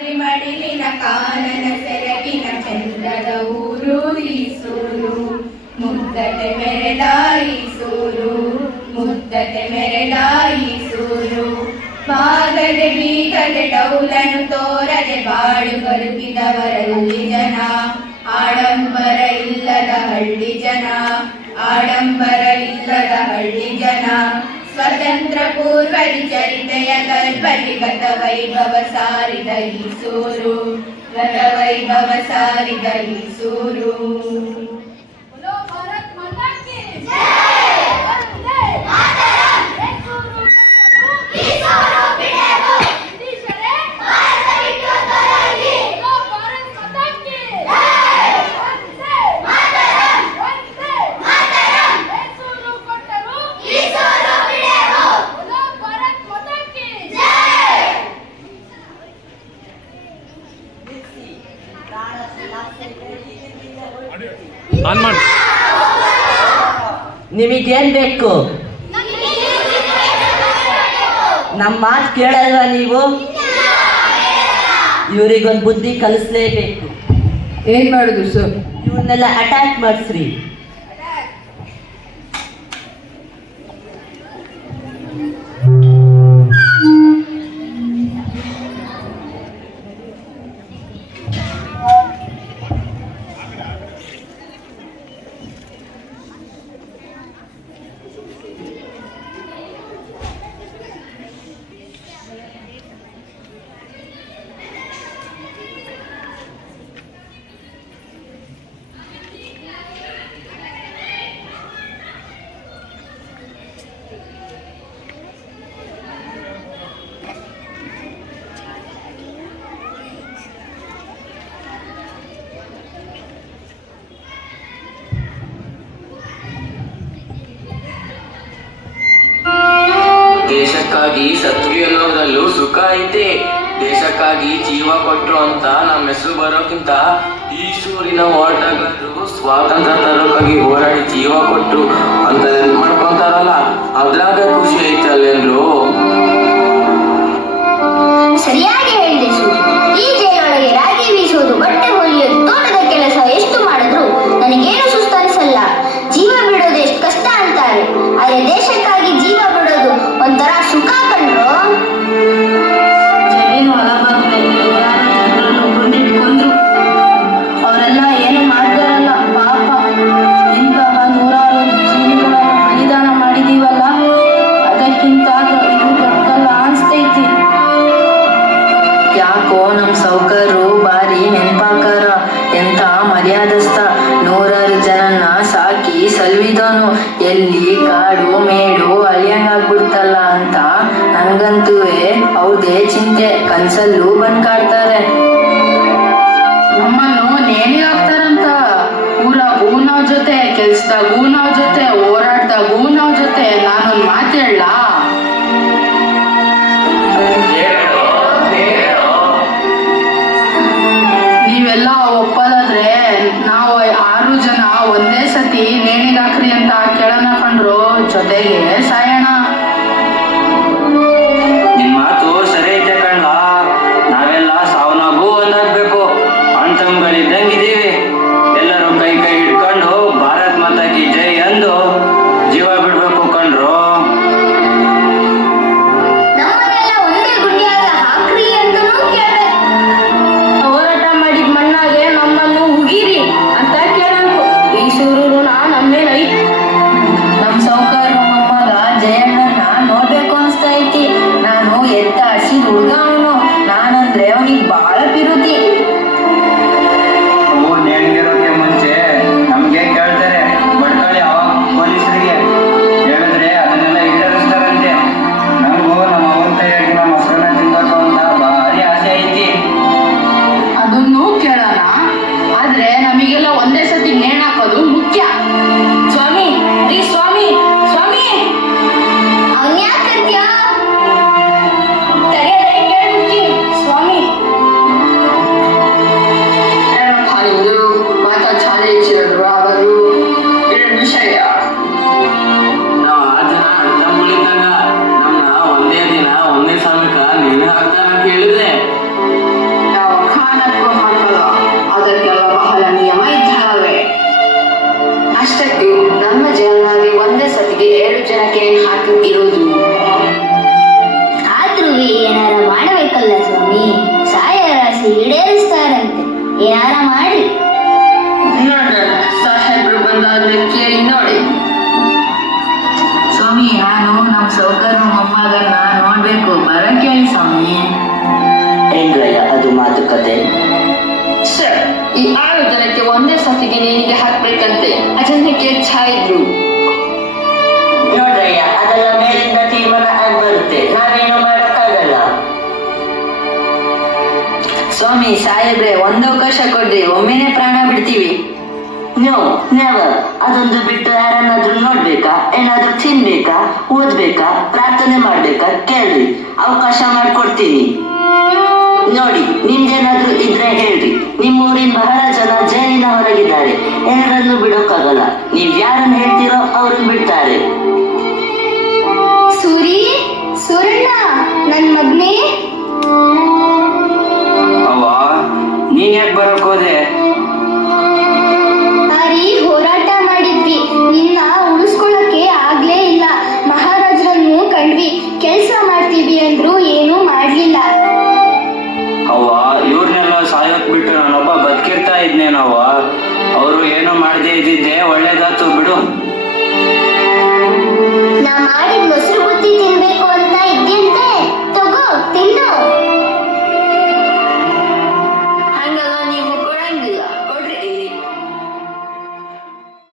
ಮಡಿಲಿನ ಕಾನನ ಸೆರಗಿನ ಚಂದದ ಊರು ಈ ಸೂರು, ಮುಗ್ಧತೆ ಮೆರೆದ ಈ ಸೂರು, ಮುಗ್ಧತೆ ಮೆರೆದ ಈ ಸೂರು. ಬಾಗದೆ ಬೀಗದೆ ಡೌಲನ್ನು ತೋರದೆ ಬಾಳು ಬದುಕಿದವರಲ್ಲಿ ಜನ, ಆಡಂಬರ ಇಲ್ಲದ ಹಳ್ಳಿ ಜನ, ಆಡಂಬರ ಇಲ್ಲದ ಹಳ್ಳಿ ಜನ. ಸ್ವತಂತ್ರ ಪೂರ್ವದಿ ಚರಿತೆಯ ಕಲ್ಪದಿ ಗತ ವೈಭವ ಸಾರಿದ ಈ ಸೂರು, ಗತ ವೈಭವ ಸಾರಿದ ಈ ಸೂರು. ನಿಮಗೇನ್ ಬೇಕು? ನಮ್ಮ ಮಾತು ಕೇಳಲ್ವಾ ನೀವು? ಇವರಿಗೊಂದು ಬುದ್ಧಿ ಕಲಿಸ್ಲೇಬೇಕು. ಏನ್ ಮಾಡುದು ಸರ್? ಇವನ್ನೆಲ್ಲ ಅಟ್ಯಾಕ್ ಮಾಡಿಸ್ರಿ. ದೇಶಕ್ಕಾಗಿ ಸತ್ವಿ ಅನ್ನೋದ್ರಲ್ಲೂ ಸುಖ ಐತೆ. ದೇಶಕ್ಕಾಗಿ ಜೀವ ಕೊಟ್ರು ಅಂತ ನಮ್ಮ ಹೆಸರು ಬರೋಕ್ಕಿಂತ ಈ ಸೂರಿನ ಹೋರಾಟಗಾರರು ಸ್ವಾತಂತ್ರ್ಯ ತರೋಕ್ಕಾಗಿ ಹೋರಾಡಿ ಜೀವ ಕೊಟ್ರು ಅಂತ ನೆನ್ಪು ಮಾಡ್ಕೊಂತಾರಲ್ಲ, ಅದ್ರಾಗ ಖುಷಿ ಐತಲ್ಲೇನ್ರು? ಸರಿಯಾಗಿ ಹೇಳಿದೆ ಸೂರು. ಈ ಜೈಲೊಳಗೆ ರಾಗಿ ಬೀಸೋದು, ಬಟ್ಟೆ ಹೊಲಿಯೋದು, ತೋಟದ ಕೆಲಸ ಎಷ್ಟು ಮಾಡಿದ್ರು ನನಗೇನು ಸುಸ್ತನಿಸಲ್ಲ. ಜೀವ ಬಿಡೋದು ಎಷ್ಟು ಕಷ್ಟ ಅಂತಾರೆ, ಆದ್ರೆ ದೇಶಕ್ಕಾಗಿ ಜೀವ ಬಿಡೋದು ಒಂಥರ ಸುಖ ಕಂಡ್ರು. ಜಮೀನು ಹೊಲಬಾಗ್ನಲ್ಲಿ ಯಾರ ಜನರನ್ನು ಗುಂಡಿಟ್ಕೊಂಡ್ರು, ಅವರೆಲ್ಲ ಏನು ಮಾಡ್ತಾರಲ್ಲ ಪಾಪ. ಇಂತಹ ನೂರಾರು ಜೀವಿಗಳನ್ನು ಬಲಿದಾನ ಮಾಡಿದೀವಲ್ಲ, ಅದಕ್ಕಿಂತ ಇದು ದೊಡ್ಡಲ್ಲ ಅನ್ಸ್ತೈತಿ. ಯಾಕೋ ನಮ್ ಸೌಕರ್ರು ಬಾರಿ ನೆನ್ಪಾಕಾರ. ಎಂತ ಮರ್ಯಾದಸ್ಥ, ನೂರಾರು ಜನನ್ನ ಸಾಕಿ ಸಲ್ವಿದವನು. ಎಲ್ಲಿ ಕಾಡು ಮೇಡು ಅಳಿಯಂಗಾಗ್ಬಿಡ್ತಲ್ಲ ಅಂತ ನಂಗಂತೂ ಅವ್ರದೇ ಚಿಂತೆ. ಕನ್ಸಲ್ಲೂ ಬಂದ್ ಕಾಡ್ತಾರೆ. ನಮ್ಮನ್ನು ನೇಣಿ ಹಾಕ್ತಾರಂತ. ಊರಾಗೂ ನಾವ್ ಜೊತೆ, ಕೆಲ್ಸದಾಗೂ ನಾವ್ ಜೊತೆ, ಹೋರಾಟದಾಗೂ ನಾವ್ ಜೊತೆ. ನಾನೊಂದ್ ಮಾತು ಹೇಳಲಾ? ನೀವೆಲ್ಲ ಒಪ್ಪದಾದ್ರೆ ನಾವು 6 ಜನ ಒಂದೇ ಸತಿ ನೇಣಿಗಾಕ್ರಿ ಅಂತ ಕೇಳೋಣ ಕಂಡ್ರು, ಜೊತೆಗೆ ಸಾಯೋಣ. ನಿನ್ ಮಾತು ಸರಿ ಐತೆ ಕಣ್ಣ. ನಾವೆಲ್ಲ ಸಾವನಾಗೂ ಒಂದಾಗ್ಬೇಕು. ಅಣ್ತಂಗಳಿದ್ದಂಗಿದೀವಿ. ಎಲ್ಲರೂ ಕೈ ಕೈ ಹಿಡ್ಕೊಂಡು ಭಾರತ್ ಮಾತಾ ಕಿ ಜೈ ಅಂದು ಜೀವ ಬಿಡ್ಬೇಕು ಕಣ್ರು. ನಮ್ಮನ್ನೆಲ್ಲ ಒಂದೇ ಗುಂಡಿಯಾಗ ಹಾಕ್ರಿ ಅಂತನೂ ಕೇಳ್ಬೇಕು. ಹೋರಾಟ ಮಾಡಿದ ಮಣ್ಣಾಗೆ ನಮ್ಮನ್ನು ಹುಗಿರಿ ಅಂತ ಕೇಳಬೇಕು. ಈ ಸೂರು ಋಣ ನಮ್ಮೇಲೈತಿ. ನಮ್ ಸೌಕರ್ ಮೊಮ್ಮಗ ಜಯಣ್ಣನ ನೋಡ್ಬೇಕು ಅನ್ಸ್ತಾ ಐತಿ. ನಾನು ಎತ್ತ ಹಸಿದ ಹುಡ್ಗ ಅವನು. ನಾನಂದ್ರೆ ಅವನಿಗೆ ಬಾಳ ಪಿರುತಿ. ಅವು ನೇಣಿಗಿರೋಕೆ ಮುಂಚೆ ನಮ್ಗೆ ಕೇಳ್ತಾರೆ, ಬಡ್ಕಳಿ ಅವಾಗ ಪೊಲೀಸರಿಗೆ ಹೇಳಿದ್ರೆ ಅದನ್ನೆಲ್ಲ ಈಡೇರಿಸ್ತಾರಂತೆ. ನಮಗೂ ನಮ್ಮ ಅವನ ಕೈಯಾಗಿನ ಮೊಸರನ್ನ ತಿನ್ಬೇಕು ಅಂತ ಭಾರಿ ಆಸೆ ಐತಿ. ಅದನ್ನು ಕೇಳೋಣ, ಆದ್ರೆ ನಮಗೆಲ್ಲ ಒಂದೇ ಸತಿ ನೇಣ್ ಹಾಕೋದು ಮುಖ್ಯ. ಸ್ವಾಮಿ, ರೀ ಸ್ವಾಮಿ, ಸ್ವಾಮಿ. ಅವನ್ ಯಾಕೆ ಕರ್ತ್ಯಾ? ತಡೆಯದೆ ಕೇಳ್ಬಿಡ್ತೀನಿ ಸ್ವಾಮಿ. ರಯ್ಯ ಅದು ಮಾತುಕತೆ? ಸರ್, ಈ 6 ಜನಕ್ಕೆ ಒಂದೇ ಸತಿಗೆ ನೇಣಿಗೆ ಹಾಕ್ಬೇಕಂತೆ. ಅಜನಕ್ಕೆ ಇದ್ರು. ನೋಡ್ರಯ್ಯ, ಅದೆಲ್ಲ ಮೇಲಿಂದ ತೀರ್ಮಾನ ಆಗ್ಬರುತ್ತೆ, ನಾವೇನು ಮಾಡಕ್ಕಾಗಲ್ಲ. ಸ್ವಾಮಿ ಸಾಹೇಬ್ರೆ, ಒಂದು ಅವಕಾಶ ಕೊಡ್ರಿ, ಒಮ್ಮೆನೆ ಪ್ರಾಣ ಬಿಡ್ತೀವಿ. No, never. ಅದೊಂದು ಬಿಟ್ಟು ಯಾರನ್ನಾದ್ರೂ ನೋಡ್ಬೇಕಾ, ಏನಾದ್ರೂ ತಿನ್ಬೇಕಾ, ಓದ್ಬೇಕಾ, ಪ್ರಾರ್ಥನೆ ಮಾಡ್ಬೇಕಾ ಕೇಳ್ರಿ, ಅವಕಾಶ ಮಾಡ್ಕೊಡ್ತೀನಿ. ನೋಡಿ, ನಿಮ್ದೇನಾದ್ರೂ ಇದ್ರೆ ಹೇಳ್ರಿ. ನಿಮ್ಮೂರಿನ ಬಹಳ ಜನ ಜೈಲಿನ ಹೊರಗಿದ್ದಾರೆ, ಯಾರನ್ನು ಬಿಡೋಕ್ಕಾಗಲ್ಲ. ನೀವ್ ಯಾರನ್ನ ಹೇಳ್ತೀರೋ ಅವ್ರನ್ನ ಬಿಡ್ತಾರೆ. ಸೂರಣ್ಣ, ನನ್ ಮಗ್ನೇ